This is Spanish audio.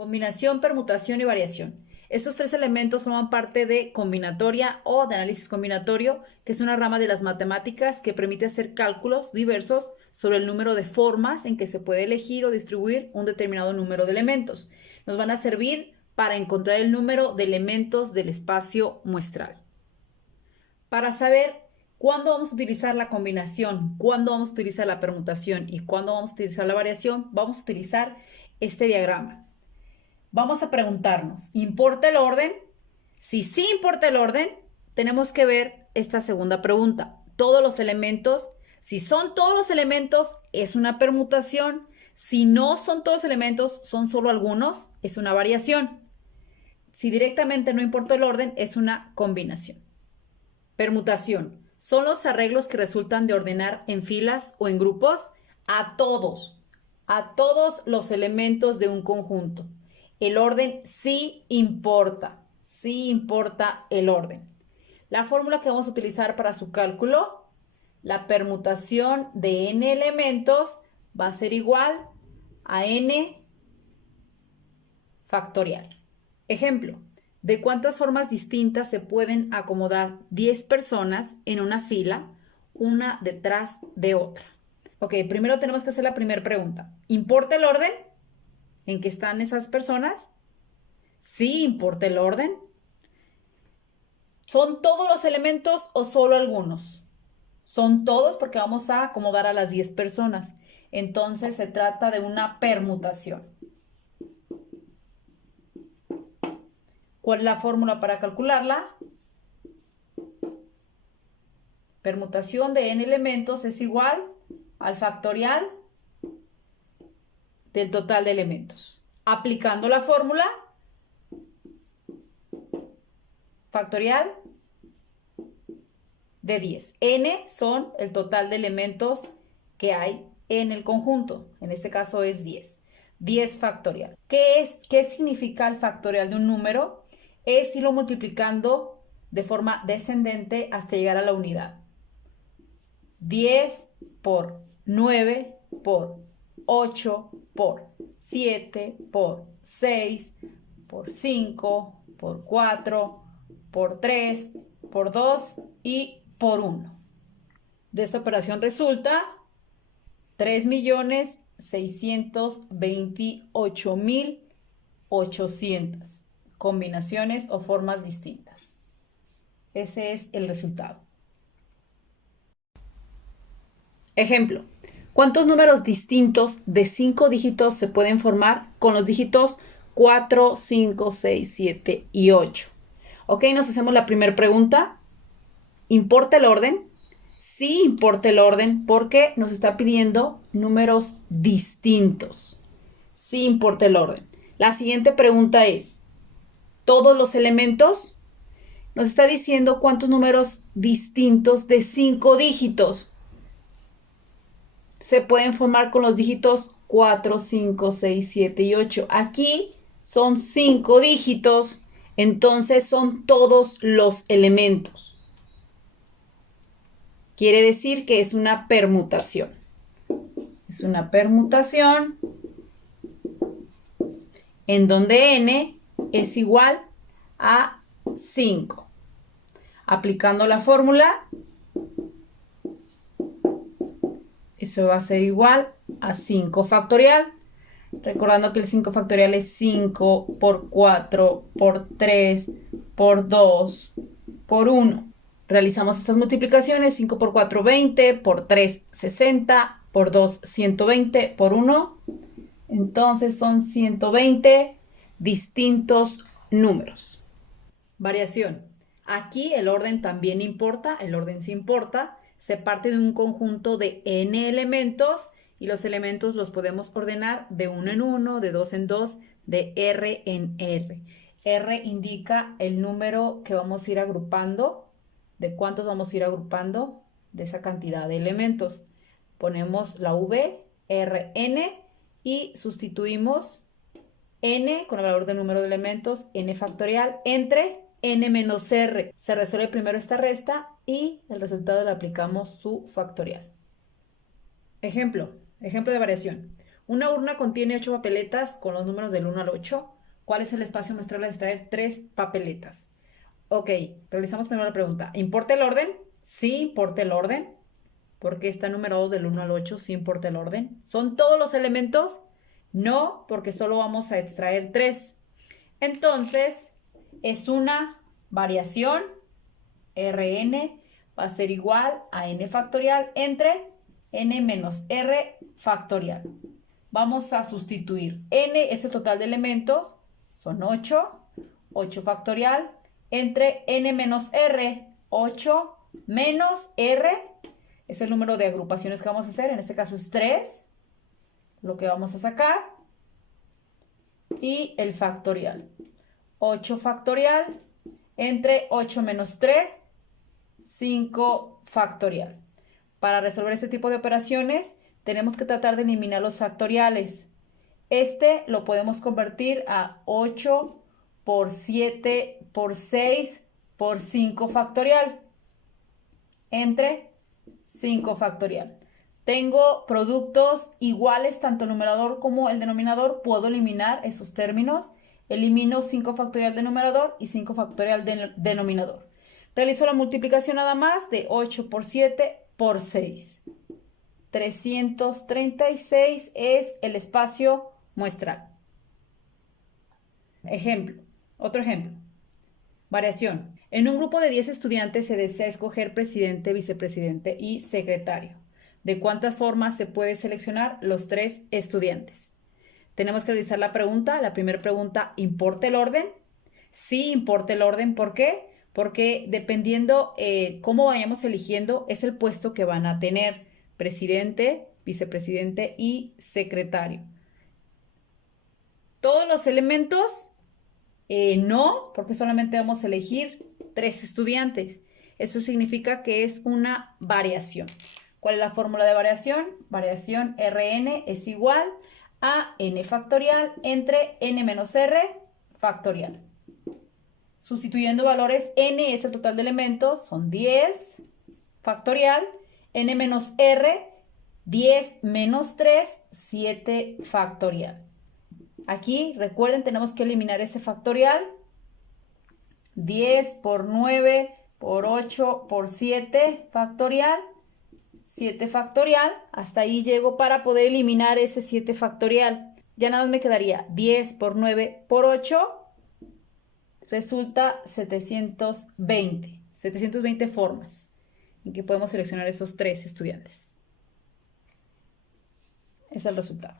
Combinación, permutación y variación. Estos tres elementos forman parte de combinatoria o de análisis combinatorio, que es una rama de las matemáticas que permite hacer cálculos diversos sobre el número de formas en que se puede elegir o distribuir un determinado número de elementos. Nos van a servir para encontrar el número de elementos del espacio muestral. Para saber cuándo vamos a utilizar la combinación, cuándo vamos a utilizar la permutación y cuándo vamos a utilizar la variación, vamos a utilizar este diagrama. Vamos a preguntarnos, ¿importa el orden? Si sí importa el orden, tenemos que ver esta segunda pregunta. Todos los elementos, si son todos los elementos, es una permutación. Si no son todos los elementos, son solo algunos, es una variación. Si directamente no importa el orden, es una combinación. Permutación. Son los arreglos que resultan de ordenar en filas o en grupos a todos los elementos de un conjunto. El orden sí importa el orden. La fórmula que vamos a utilizar para su cálculo, la permutación de n elementos va a ser igual a n factorial. Ejemplo, ¿de cuántas formas distintas se pueden acomodar 10 personas en una fila, una detrás de otra? Ok, primero tenemos que hacer la primera pregunta. ¿Importa el orden en que están esas personas? Sí, importa el orden. ¿Son todos los elementos o solo algunos? Son todos porque vamos a acomodar a las 10 personas. Entonces se trata de una permutación. ¿Cuál es la fórmula para calcularla? Permutación de n elementos es igual al factorial del total de elementos. Aplicando la fórmula, factorial de 10. N son el total de elementos que hay en el conjunto. En este caso es 10. 10 factorial. ¿Qué significa el factorial de un número? Es irlo multiplicando de forma descendente hasta llegar a la unidad. 10 por 9 por 8 por 7 por 6 por 5 por 4 por 3 por 2 y por 1. De esta operación resulta 3.628.800 combinaciones o formas distintas. Ese es el resultado. Ejemplo, ¿cuántos números distintos de 5 dígitos se pueden formar con los dígitos 4, 5, 6, 7 y 8? Ok, nos hacemos la primera pregunta. ¿Importa el orden? Sí importa el orden porque nos está pidiendo números distintos. Sí importa el orden. La siguiente pregunta es, ¿todos los elementos? Nos está diciendo cuántos números distintos de 5 dígitos se pueden formar con los dígitos 4, 5, 6, 7 y 8. Aquí son 5 dígitos, entonces son todos los elementos. Quiere decir que es una permutación. Es una permutación en donde n es igual a 5. Aplicando la fórmula, eso va a ser igual a 5 factorial. Recordando que el 5 factorial es 5 por 4 por 3 por 2 por 1. Realizamos estas multiplicaciones, 5 por 4, 20, por 3, 60, por 2, 120, por 1. Entonces son 120 distintos números. Variación. Aquí el orden también importa, el orden sí importa. Se parte de un conjunto de n elementos y los elementos los podemos ordenar de 1 en 1, de 2 en 2, de R en R. R indica el número que vamos a ir agrupando, de cuántos vamos a ir agrupando de esa cantidad de elementos. Ponemos la V, Rn, y sustituimos n con el valor del número de elementos, n factorial, entre n menos r. Se resuelve primero esta resta y el resultado le aplicamos su factorial. Ejemplo de variación. Una urna contiene 8 papeletas con los números del 1 al 8. ¿Cuál es el espacio muestral a extraer 3 papeletas? Ok, realizamos primero la pregunta. ¿Importa el orden? Sí, importa el orden. Porque está numerado del 1 al 8, sí importa el orden. ¿Son todos los elementos? No, porque solo vamos a extraer 3. Entonces, es una variación. Rn va a ser igual a n factorial entre n menos r factorial. Vamos a sustituir. N es el total de elementos, son 8. 8 factorial entre n menos r. 8 menos r es el número de agrupaciones que vamos a hacer. En este caso es 3. Lo que vamos a sacar. Y el factorial. 8 factorial entre 8 menos 3. 5 factorial. Para resolver este tipo de operaciones tenemos que tratar de eliminar los factoriales. Este lo podemos convertir a 8 por 7 por 6 por 5 factorial entre 5 factorial. Tengo productos iguales tanto el numerador como el denominador. Puedo eliminar esos términos. Elimino 5 factorial de numerador y 5 factorial de denominador. Realizo la multiplicación nada más de 8 por 7 por 6. 336 es el espacio muestral. Ejemplo. Otro ejemplo. Variación. En un grupo de 10 estudiantes se desea escoger presidente, vicepresidente y secretario. ¿De cuántas formas se puede seleccionar los 3 estudiantes? Tenemos que realizar la pregunta. La primera pregunta, ¿importa el orden? Sí, importa el orden. ¿Por qué? Porque dependiendo cómo vayamos eligiendo, es el puesto que van a tener: presidente, vicepresidente y secretario. Todos los elementos, no, porque solamente vamos a elegir 3 estudiantes. Eso significa que es una variación. ¿Cuál es la fórmula de variación? Variación Rn es igual a n factorial entre n menos r factorial. Sustituyendo valores, n es el total de elementos, son 10 factorial, n menos r, 10 menos 3, 7 factorial. Aquí, recuerden, tenemos que eliminar ese factorial. 10 por 9 por 8 por 7 factorial, 7 factorial. Hasta ahí llego para poder eliminar ese 7 factorial. Ya nada más me quedaría 10 por 9 por 8. Resulta 720 formas en que podemos seleccionar esos 3 estudiantes. Es el resultado.